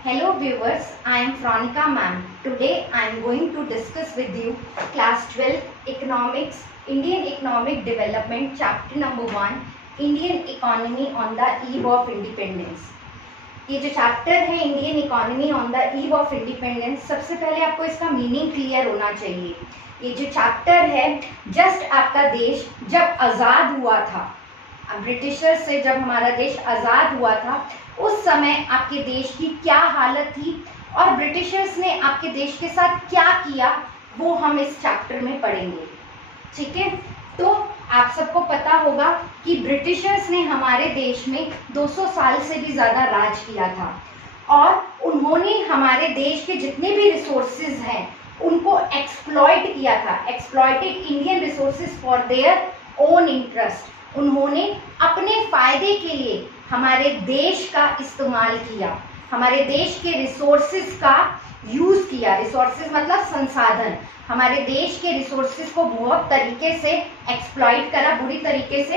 Hello viewers, I am Fronica ma'am. Today I am going to discuss with you class 12 economics, Indian economic development chapter number 1, Indian economy on the eve of independence. ये जो chapter है Indian economy on the eve of independence, सबसे पहले आपको इसका meaning clear होना चाहिए। ये जो चैप्टर है जस्ट आपका देश जब आज़ाद हुआ था, ब्रिटिशर से जब हमारा देश आज़ाद हुआ था उस समय आपके देश की क्या हालत थी और ब्रिटिशर्स ने आपके देश के साथ क्या किया वो हम इस चैप्टर में पढ़ेंगे। ठीक है, तो आप सबको पता होगा कि ब्रिटिशर्स ने हमारे देश में 200 साल से भी ज़्यादा राज किया था और उन्होंने हमारे देश के जितने भी रिसोर्सेज हैं उनको एक्सप्लॉइट किया था, exploited Indian resources for their own interest. उन्होंने अपने फायदे के लिए हमारे देश का इस्तेमाल किया, हमारे देश के रिसोर्सेज का यूज किया। रिसोर्सेज मतलब संसाधन, हमारे देश के रिसोर्सेज को बहुत तरीके से एक्सप्लॉइट करा, बुरी तरीके से,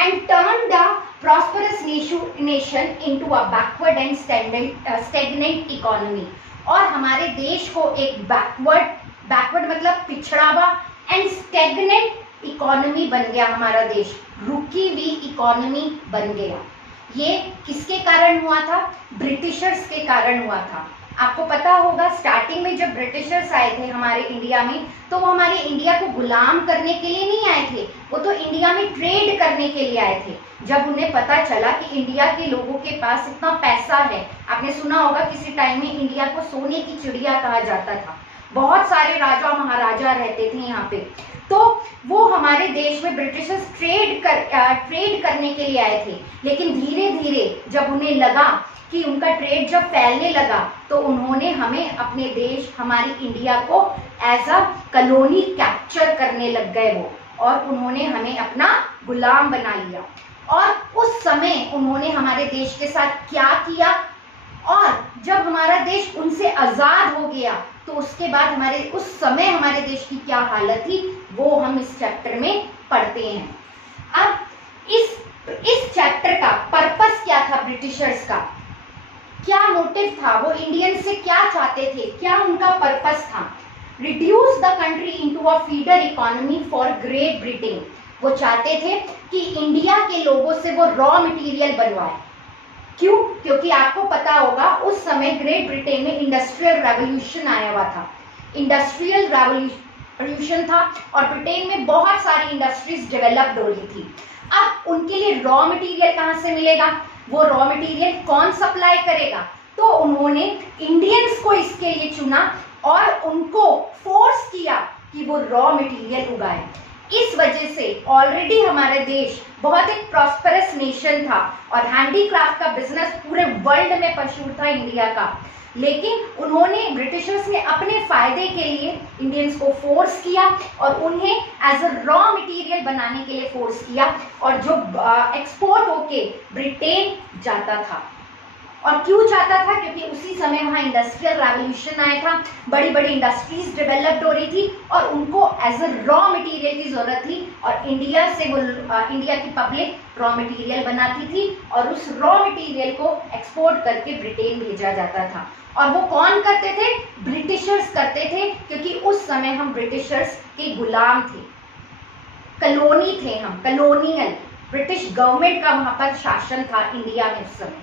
and turn the prosperous nation into a backward and stagnant economy. और हमारे देश को एक बैकवर्ड मतलब पिछड़ा हुआ एंड स्टैग्नेंट इकोनॉमी बन गया, हमारा देश रुकी हुई इकोनॉमी बन गया। ये किसके कारण हुआ था? ब्रिटिशर्स के कारण हुआ था। आपको पता होगा स्टार्टिंग में जब ब्रिटिशर्स आए थे हमारे इंडिया में तो वो हमारे इंडिया को गुलाम करने के लिए नहीं आए थे, वो तो इंडिया में ट्रेड करने के लिए आए थे। जब उन्हें पता चला कि इंडिया के लोगों के पास इतना पैसा है, आपने सुना होगा किसी टाइम में इंडिया को सोने की चिड़िया कहा जाता था, बहुत सारे राजा महाराजा रहते थे यहाँ पे, तो वो हमारे देश में ब्रिटिशर्स ट्रेड करने के लिए आए थे। लेकिन धीरे धीरे जब उन्हें लगा कि उनका ट्रेड जब फैलने लगा तो उन्होंने हमें अपने देश, हमारी इंडिया को एज अ कॉलोनी कैप्चर करने लग गए वो, और उन्होंने हमें अपना गुलाम बना लिया। और उस समय उन्होंने हमारे देश के साथ क्या किया, और जब हमारा देश उनसे आजाद हो गया तो उसके बाद उस समय हमारे देश की क्या हालत थी वो हम इस चैप्टर में पढ़ते हैं। अब इस चैप्टर का पर्पस क्या था? ब्रिटिशर्स का क्या मोटिव था, वो इंडियन से क्या चाहते थे, क्या उनका पर्पस था? Reduce the country into a feeder economy for great Britain. वो चाहते थे कि इंडिया के लोगों से वो रॉ मटेरियल बनवाए। क्यों? क्योंकि आपको पता होगा उस समय ग्रेट ब्रिटेन में इंडस्ट्रियल रेवोल्यूशन आया हुआ था, इंडस्ट्रियल रेवोल्यूशन था और ब्रिटेन में बहुत सारी इंडस्ट्रीज डेवलप्ड हो रही थी। अब उनके लिए रॉ मटेरियल कहाँ से मिलेगा, वो रॉ मटेरियल कौन सप्लाई करेगा? तो उन्होंने इंडियंस को इसके लिए चुना और उनको फोर्स किया कि वो रॉ मटेरियल उगाए। इस वजह से ऑलरेडी हमारा देश बहुत एक प्रॉस्परस नेशन था और हैंडीक्राफ्ट का बिजनेस पूरे वर्ल्ड में मशहूर था इंडिया का। लेकिन उन्होंने, ब्रिटिशर्स ने अपने फायदे के लिए इंडियंस को फोर्स किया और उन्हें एज अ रॉ मटेरियल बनाने के लिए फोर्स किया, और जो एक्सपोर्ट होके ब्रिटेन जाता था। और क्यों जाता था? क्योंकि उसी समय वहाँ इंडस्ट्रियल रेवोल्यूशन आया था, बड़ी बड़ी इंडस्ट्रीज डेवलप्ड हो रही थी और उनको एज अ रॉ मटेरियल की जरूरत थी, और इंडिया से वो इंडिया की पब्लिक रॉ मटेरियल बनाती थी और उस रॉ मटेरियल को एक्सपोर्ट करके ब्रिटेन भेजा जाता था। और वो कौन करते थे? ब्रिटिशर्स करते थे, क्योंकि उस समय हम ब्रिटिशर्स के गुलाम थे, कॉलोनी थे हम, कॉलोनियल। ब्रिटिश गवर्नमेंट का वहां पर शासन था इंडिया में उस समय।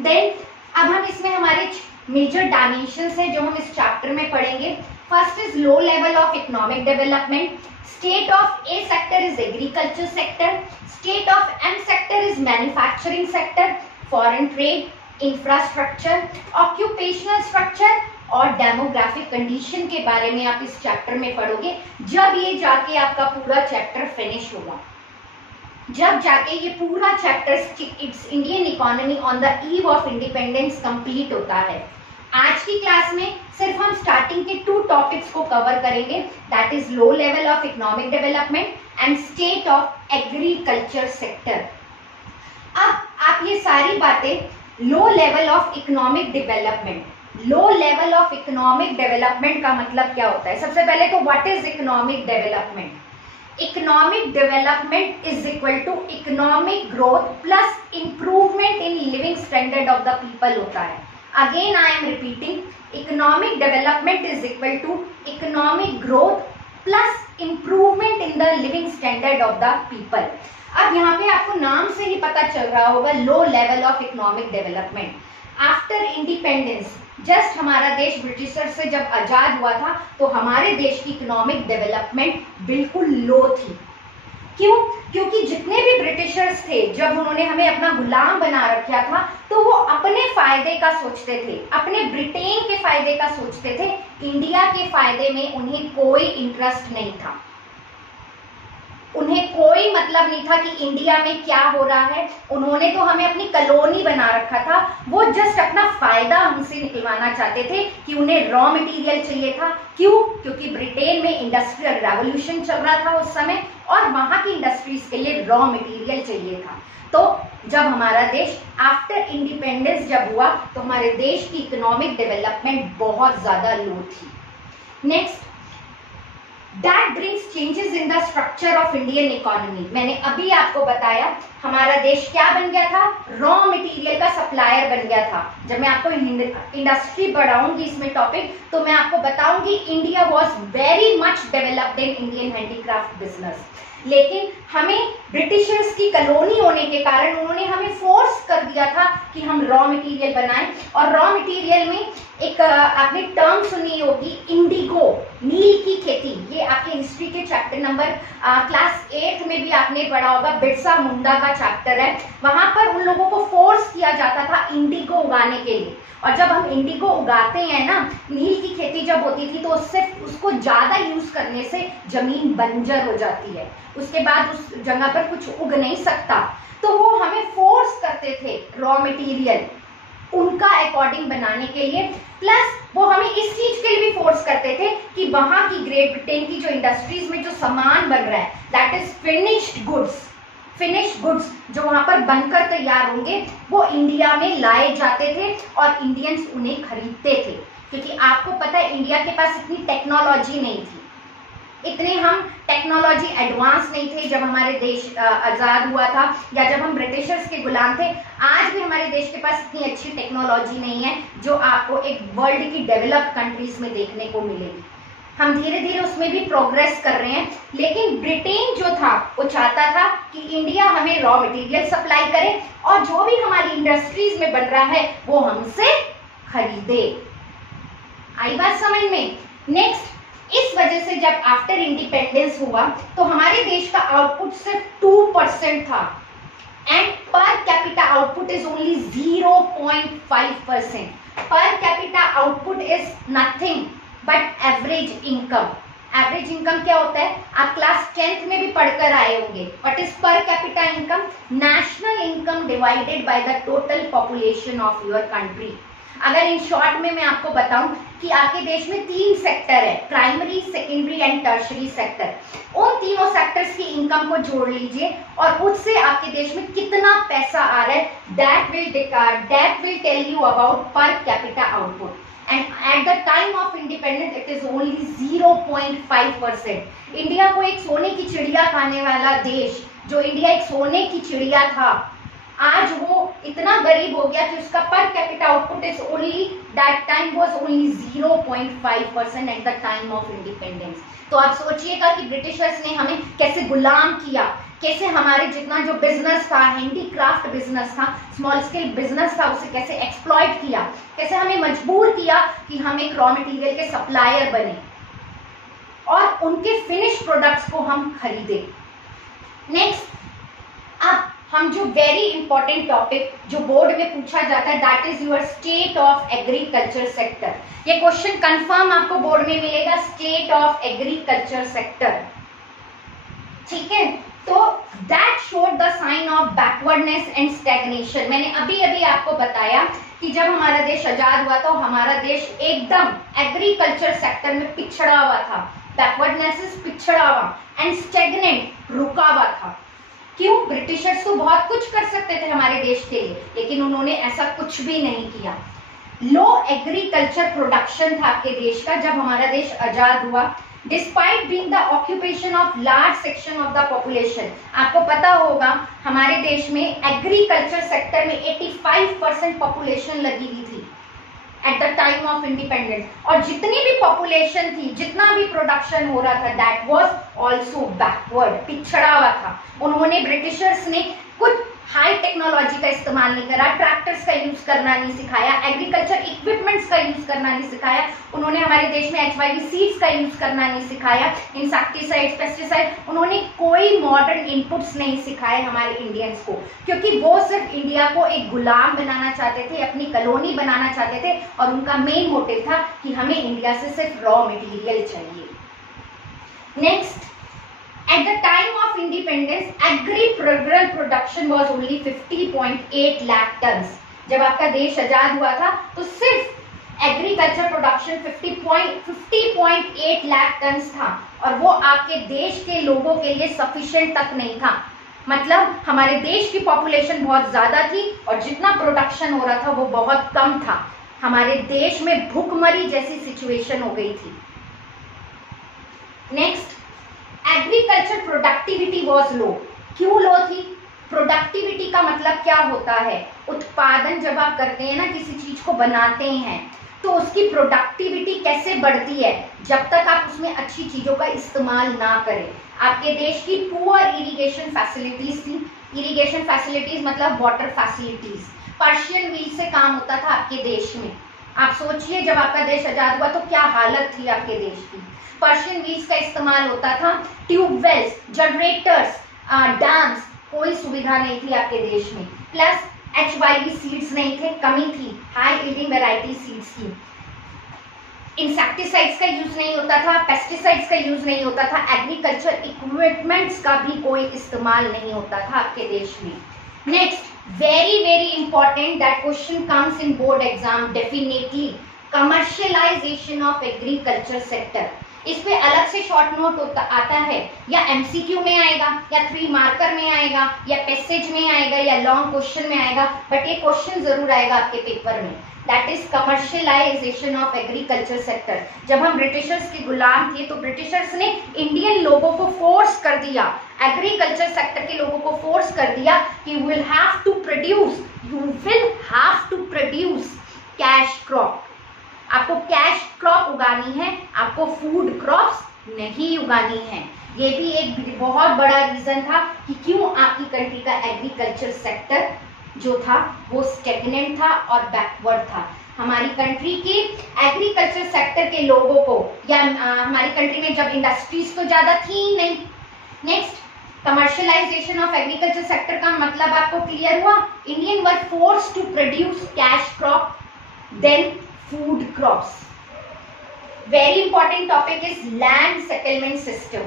देन अब हम इसमें हमारे मेजर डायमेंशंस हैं जो हम इस चैप्टर में पढ़ेंगे। First is low level of economic development. State of A sector is agriculture sector, state of M sector is manufacturing sector, foreign trade, infrastructure, occupational structure और डेमोग्राफिक कंडीशन के बारे में आप इस चैप्टर में पढ़ोगे जब ये जाके आपका पूरा चैप्टर फिनिश होगा, जब जाके ये पूरा chapter it's Indian economy on the eve of independence complete होता है। आज की क्लास में सिर्फ हम स्टार्टिंग के 2 टॉपिक्स को कवर करेंगे, that is low level of economic development and state of agriculture sector. अब आप ये सारी बातें, low level of economic development, low level of economic development का मतलब क्या होता है? सबसे पहले तो what is economic development? Economic development is equal to economic growth plus improvement in living standard of the people होता है। Again I am repeating, economic development is equal to economic growth plus improvement in the living standard of the people. अब यहाँ पे आपको नाम से ही पता चल रहा होगा, लो level of economic development. After independence, just हमारा देश ब्रिटिशर से जब आजाद हुआ था तो हमारे देश की इकोनॉमिक डेवलपमेंट बिल्कुल लो थी। क्यों? क्योंकि जितने भी ब्रिटिशर्स थे, जब उन्होंने हमें अपना गुलाम बना रखा था तो वो अपने फायदे का सोचते थे, अपने ब्रिटेन के फायदे का सोचते थे, इंडिया के फायदे में उन्हें कोई इंटरेस्ट नहीं था। उन्हें कोई मतलब नहीं था कि इंडिया में क्या हो रहा है। उन्होंने तो हमें अपनी कॉलोनी बना रखा था, वो जस्ट अपना फायदा हमसे निकलवाना चाहते थे कि उन्हें रॉ मटेरियल चाहिए था। क्यों? क्योंकि ब्रिटेन में इंडस्ट्रियल रेवोल्यूशन चल रहा था उस समय और वहां की इंडस्ट्रीज के लिए रॉ मटेरियल चाहिए था। तो जब हमारा देश आफ्टर इंडिपेंडेंस जब हुआ तो हमारे देश की इकोनॉमिक डेवलपमेंट बहुत ज्यादा लो थी। Next, That brings changes in the structure of Indian economy। मैंने अभी आपको बताया हमारा देश क्या बन गया था, रॉ मटेरियल का सप्लायर बन गया था। जब मैं आपको इंडस्ट्री बढ़ाऊंगी इसमें टॉपिक तो मैं आपको बताऊंगी India was very much developed in Indian handicraft business. लेकिन हमें ब्रिटिशर्स की कॉलोनी होने के कारण उन्होंने हमें फोर्स कर दिया था कि हम रॉ मटेरियल बनाएं। और रॉ मटेरियल में एक आपने टर्म सुनी होगी, इंडिगो, नील की खेती। ये आपके हिस्ट्री के चैप्टर नंबर क्लास 8 में भी आपने पढ़ा होगा, बिरसा मुंडा का चैप्टर है। वहां पर उन लोगों को फोर्स किया जाता था इंडिगो उगाने के लिए। और जब हम इंडिगो उगाते हैं ना, नील की खेती जब होती थी तो उससे उसको ज्यादा यूज करने से जमीन बंजर हो जाती है, उसके बाद उस जगह पर कुछ उग नहीं सकता। तो वो हमें फोर्स करते थे रॉ मटेरियल उनका अकॉर्डिंग बनाने के लिए, प्लस वो हमें इस चीज के लिए भी फोर्स करते थे कि वहां की ग्रेट ब्रिटेन की जो इंडस्ट्रीज में जो सामान बन रहा है दैट इज फिनिश्ड गुड्स जो वहां पर बनकर तैयार होंगे वो इंडिया में लाए जाते थे और इंडियंस उन्हें खरीदते थे। क्योंकि आपको पता है इंडिया के पास इतनी टेक्नोलॉजी नहीं थी, इतने हम टेक्नोलॉजी एडवांस नहीं थे जब हमारे देश आजाद हुआ था या जब हम ब्रिटिशर्स के गुलाम थे। आज भी हमारे देश के पास इतनी अच्छी टेक्नोलॉजी नहीं है जो आपको एक वर्ल्ड की डेवलप्ड कंट्रीज में देखने को मिलेगी। हम धीरे धीरे उसमें भी प्रोग्रेस कर रहे हैं, लेकिन ब्रिटेन जो था वो चाहता था कि इंडिया हमें रॉ मटेरियल सप्लाई करे और जो भी हमारी इंडस्ट्रीज में बन रहा है वो हमसे खरीदे। आई बात समझ में? नेक्स्ट, इस वजह से जब आफ्टर इंडिपेंडेंस हुआ तो हमारे देश का आउटपुट सिर्फ 2% था एंड पर कैपिटा आउटपुट इज ओनली 0.5%। पर capita output is nothing but average income. Average income क्या होता है? आप क्लास 10th में भी पढ़कर आए होंगे। What is per capita income? National income divided by the total population of your country. अगर इन शॉर्ट में मैं आपको बताऊं कि आपके देश में 3 सेक्टर है, primary, secondary and tertiary sector. उन तीनों सेक्टर्स की इनकम को जोड़ लीजिए और उससे आपके देश में कितना पैसा आ रहा है that will tell you about per capita output. And at the time of independence it is only 0.5%। India को एक सोने की चिड़िया खाने वाला देश, जो इंडिया एक सोने की चिड़िया था, आज वो इतना गरीब हो गया कि उसका पर capita output is only that time was only 0.5% eight the time of independence. तो आप सोचिएगा कि ब्रिटिशर्स ने हमें कैसे गुलाम किया, कैसे हमारे जितना जो बिजनेस था, हैंडीक्राफ्ट बिजनेस था, स्मॉल स्केल बिजनेस था, उसे कैसे एक्सप्लॉइट किया, कैसे हमें मजबूर किया कि हम एक रॉ मटेरियल के सप्लायर बने और उनके फिनिश प्रोडक्ट्स को हम खरीदे। नेक्स्ट, अब हम जो वेरी इंपॉर्टेंट टॉपिक जो बोर्ड में पूछा जाता है that is your state of agriculture sector. ये क्वेश्चन कंफर्म आपको बोर्ड में मिलेगा, स्टेट ऑफ एग्रीकल्चर सेक्टर। ठीक है, तो that showed the sign of backwardness and stagnation. मैंने अभी अभी आपको बताया कि जब हमारा देश आजाद हुआ तो हमारा देश एकदम एग्रीकल्चर सेक्टर में पिछड़ा हुआ था। बैकवर्डनेस इज पिछड़ा हुआ एंड स्टैग्नेंट, रुका हुआ था। क्यों? ब्रिटिशर्स तो बहुत कुछ कर सकते थे हमारे देश के लिए, लेकिन उन्होंने ऐसा कुछ भी नहीं किया। लो एग्रीकल्चर प्रोडक्शन था आपके देश का जब हमारा देश आजाद हुआ। Despite being the occupation of large section of the population, आपको पता होगा हमारे देश में एग्रीकल्चर सेक्टर में 85% पॉपुलेशन लगी हुई थी। Eight the time of independence, और जितनी भी पॉपुलेशन थी, जितना भी प्रोडक्शन हो रहा था, दैट वाज आल्सो बैकवर्ड, पिछड़ा हुआ था। उन्होंने, ब्रिटिशर्स ने कुछ हाई टेक्नोलॉजी का इस्तेमाल नहीं करा, ट्रैक्टर्स का यूज करना नहीं सिखाया, एग्रीकल्चर इक्विपमेंट्स का यूज करना नहीं सिखाया, उन्होंने हमारे देश में HYV सीड्स का यूज करना नहीं सिखाया, इंसेक्टिसाइड्स, पेस्टिसाइड, उन्होंने कोई मॉडर्न इनपुट्स नहीं सिखाए हमारे इंडियंस को, क्योंकि वो सिर्फ इंडिया को एक गुलाम बनाना चाहते थे, अपनी कॉलोनी बनाना चाहते थे, और उनका मेन मोटिव था कि हमें इंडिया से सिर्फ रॉ मटेरियल चाहिए। Next, at the time of independence, agricultural production was only 50.8 lakh tons. जब आपका देश आजाद हुआ था तो सिर्फ एग्रीकल्चर प्रोडक्शन 50.8 लाख टन्स था, और वो आपके देश के लोगों के लिए सफिशिएंट तक नहीं था। मतलब हमारे देश की पॉपुलेशन बहुत ज्यादा थी और जितना प्रोडक्शन हो रहा था वो बहुत कम था। हमारे देश में भूखमरी जैसी सिचुएशन हो गई थी। नेक्स्ट, एग्रीकल्चर प्रोडक्टिविटी वॉज लो। क्यों लो थी? प्रोडक्टिविटी का मतलब क्या होता है? उत्पादन जब आप करते हैं ना, किसी चीज को बनाते हैं, तो उसकी प्रोडक्टिविटी कैसे बढ़ती है? जब तक आप उसमें अच्छी चीजों का इस्तेमाल ना करें। आपके देश की पुअर इरिगेशन फैसिलिटीज थी। इरिगेशन फैसिलिटीज मतलब वाटर फैसिलिटीज। पर्शियन व्हील से काम होता था आपके देश में। आप सोचिए जब आपका देश आजाद हुआ तो क्या हालत थी आपके देश की। पर्शियन व्हील्स का इस्तेमाल होता था, ट्यूबवेल्स, जनरेटर्स, डैम्स, कोई सुविधा नहीं थी आपके देश में। प्लस HYV सीड्स नहीं थे, कमी थी, हाई यील्डिंग वैरायटी सीड्स थी। इंसेक्टिसाइड्स का यूज नहीं होता था, पेस्टिसाइड्स का यूज नहीं होता था, एग्रीकल्चर इक्विपमेंट्स का भी कोई इस्तेमाल नहीं होता था आपके देश में। Next, very important that question comes in board exam definitely, commercialization of agriculture sector। इस पे अलग से शॉर्ट नोट आता है, या MCQ में आएगा, या 3 मार्कर में आएगा, या पैसेज में आएगा, या लॉन्ग क्वेश्चन में आएगा, बट ये क्वेश्चन जरूर आएगा आपके पेपर में। That is commercialisation of agriculture sector. जब हम ब्रिटिशर्स के गुलाम थे तो ब्रिटिशर्स ने इंडियन लोगों को फोर्स कर दिया, एग्रीकल्चर सेक्टर के लोगों को फोर्स कर दिया कि you will have to produce cash crop. आपको कैश क्रॉप उगानी है, आपको फूड क्रॉप्स नहीं उगानी है। ये भी एक बहुत बड़ा रीजन था कि क्यों आपकी कंट्री का एग्रीकल्चर सेक्टर जो था वो स्टेगनेंट था और बैकवर्ड था। हमारी कंट्री के एग्रीकल्चर सेक्टर के लोगों को, या हमारी कंट्री में जब इंडस्ट्रीज तो ज्यादा थी नहीं। Next, commercialisation of agriculture sector का मतलब आपको क्लियर हुआ। Indian were forced to produce cash crop then food crops. Very important topic is land settlement system.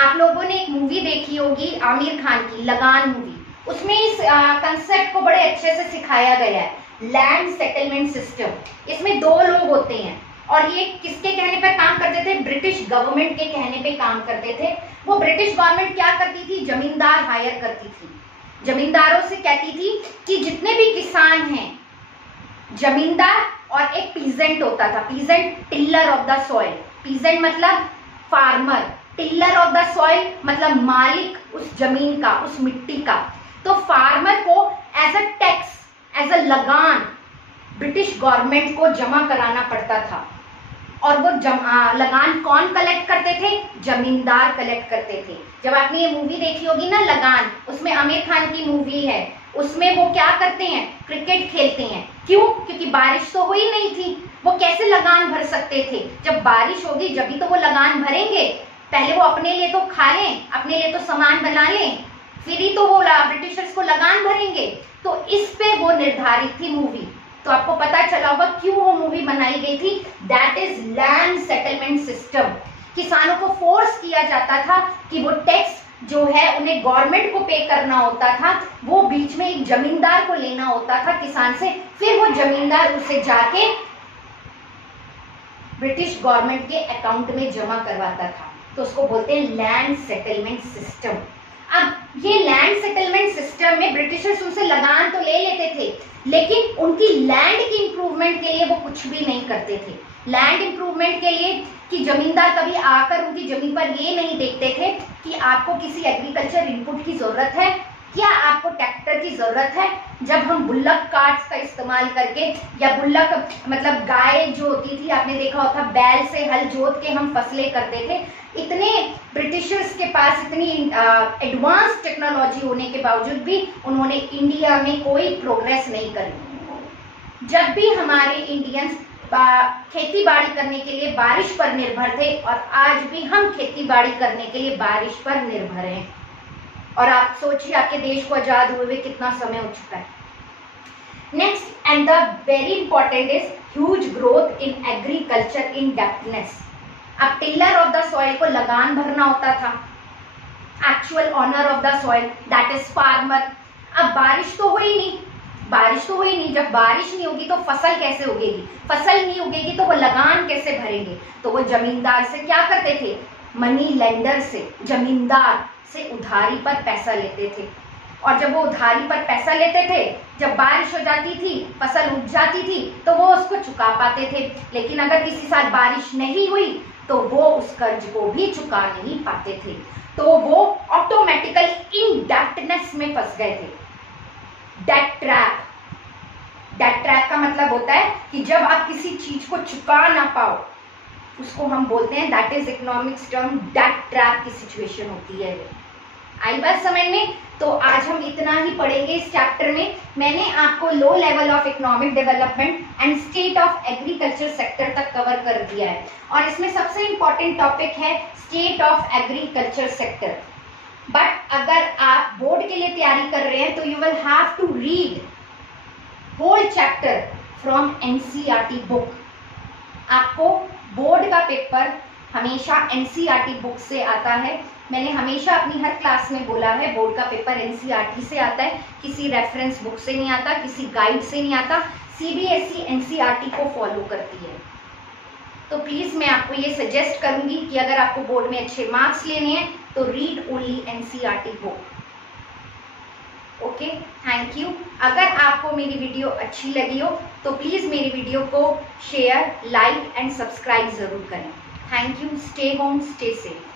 आप लोगों ने एक मूवी देखी होगी आमिर खान की, लगान मूवी, उसमें इस कंसेप्ट को बड़े अच्छे से सिखाया गया है, लैंड सेटलमेंट सिस्टम। इसमें 2 लोग होते हैं और ये किसके कहने पर काम करते थे? ब्रिटिश गवर्नमेंट के कहने पे काम करते थे। वो ब्रिटिश गवर्नमेंट क्या करती थी? जमींदार हायर करती थी। जमींदारों से कहती थी कि जितने भी किसान हैं, जमींदार और एक पीजेंट होता था, peasant tiller of the soil. Peasant मतलब farmer, tiller of the soil मतलब मालिक उस जमीन का, उस मिट्टी का। तो फार्मर को as a tax, as a lagaan British government को जमा कराना पड़ता था। और वो लगान कौन कलेक्ट करते थे? जमींदार कलेक्ट करते थे। जब आपने ये मूवी देखी होगी ना लगान, उसमें आमिर खान की मूवी है, उसमें वो क्या करते हैं? क्रिकेट खेलते हैं। क्यों? क्योंकि बारिश तो हुई नहीं थी, वो कैसे लगान भर सकते थे? जब बारिश होगी जब भी तो वो लगान भरेंगे। पहले वो अपने लिए तो खा लें, अपने लिए तो सामान बना लें, फिर ही तो वो ब्रिटिशर्स को लगान भरेंगे। तो इस पे वो निर्धारित थी मूवी। तो आपको पता चला होगा क्यों वो मूवी बनाई गई थी। That is land settlement system. किसानों को फोर्स किया जाता था कि वो टैक्स जो है उन्हें गवर्नमेंट को पे करना होता था, वो बीच में एक जमींदार को लेना होता था किसान से, फिर वो जमींदार उसे जाके ब्रिटिश गवर्नमेंट के अकाउंट में जमा करवाता था। तो उसको बोलते हैं लैंड सेटलमेंट सिस्टम। अब ये लैंड सेटलमेंट सिस्टम में ब्रिटिशर्स उनसे लगान तो ले लेते थे, लेकिन उनकी लैंड की इंप्रूवमेंट के लिए वो कुछ भी नहीं करते थे। लैंड इंप्रूवमेंट के लिए कि जमींदार कभी आकर उनकी जमीन पर ये नहीं देखते थे कि आपको किसी एग्रीकल्चर इनपुट की जरूरत है, क्या आपको ट्रैक्टर की जरूरत है? जब हम बुल्लक कार्ट्स का इस्तेमाल करके या बुल्लक मतलब गाय जो होती थी, आपने देखा होता बैल से हल जोत के हम फसलें करते थे। इतने ब्रिटिशर्स के पास इतनी एडवांस टेक्नोलॉजी होने के बावजूद भी उन्होंने इंडिया में कोई प्रोग्रेस नहीं करी। जब भी हमारे इंडियंस खेती बाड़ी करने के लिए बारिश पर निर्भर थे और आज भी हम खेती बाड़ी करने के लिए बारिश पर निर्भर हैं। और आप सोचिए आपके देश को आजाद हुए कितना समय हो चुका है। Next and the very important is huge growth in agriculture in depthness. अब टिलर ऑफ द सॉइल को लगान भरना होता था, actual owner of the soil that is farmer. अब बारिश तो हुई नहीं, बारिश तो हुई नहीं। जब बारिश नहीं होगी तो फसल कैसे उगेगी? फसल नहीं उगेगी तो वो लगान कैसे भरेंगे? तो वो जमींदार से क्या करते थे? मनी लेंडर से, जमींदार से उधारी पर पैसा लेते थे। और जब वो उधारी पर पैसा लेते थे, जब बारिश हो जाती थी, फसल उग जाती थी, तो वो उसको चुका पाते थे। लेकिन अगर किसी साल बारिश नहीं हुई तो वो उस कर्ज को भी चुका नहीं पाते थे, तो वो ऑटोमेटिकली इंडेप्टनेस में फंस गए थे। Debt trap. डेट ट्रैप का मतलब होता है कि जब आप किसी चीज को चुका ना पाओ, उसको हम बोलते हैं, that is economics term, debt trap की सिचुएशन होती है। आई बात समझ में? तो आज हम इतना ही पढ़ेंगे इस चैप्टर में। मैंने आपको लो level of economic development and state of agriculture sector तक कवर कर दिया है, और इसमें सबसे इंपॉर्टेंट टॉपिक है state of agriculture sector. But अगर आप बोर्ड के लिए तैयारी कर रहे हैं तो you will have to read whole chapter from NCERT book. आपको बोर्ड का पेपर हमेशा एनसीईआरटी बुक से आता है। मैंने हमेशा अपनी हर क्लास में बोला है, बोर्ड का पेपर एनसीईआरटी से आता है, किसी रेफरेंस बुक से नहीं आता, किसी गाइड से नहीं आता। सीबीएसई एनसीईआरटी को फॉलो करती है। तो प्लीज मैं आपको ये सजेस्ट करूंगी कि अगर आपको बोर्ड में अच्छे मार्क्स लेने हैं तो read only NCERT book. Okay, thank you. अगर आपको मेरी वीडियो अच्छी लगी हो तो प्लीज मेरी वीडियो को शेयर, लाइक एंड सब्सक्राइब जरूर करें। Thank you. Stay home, stay safe.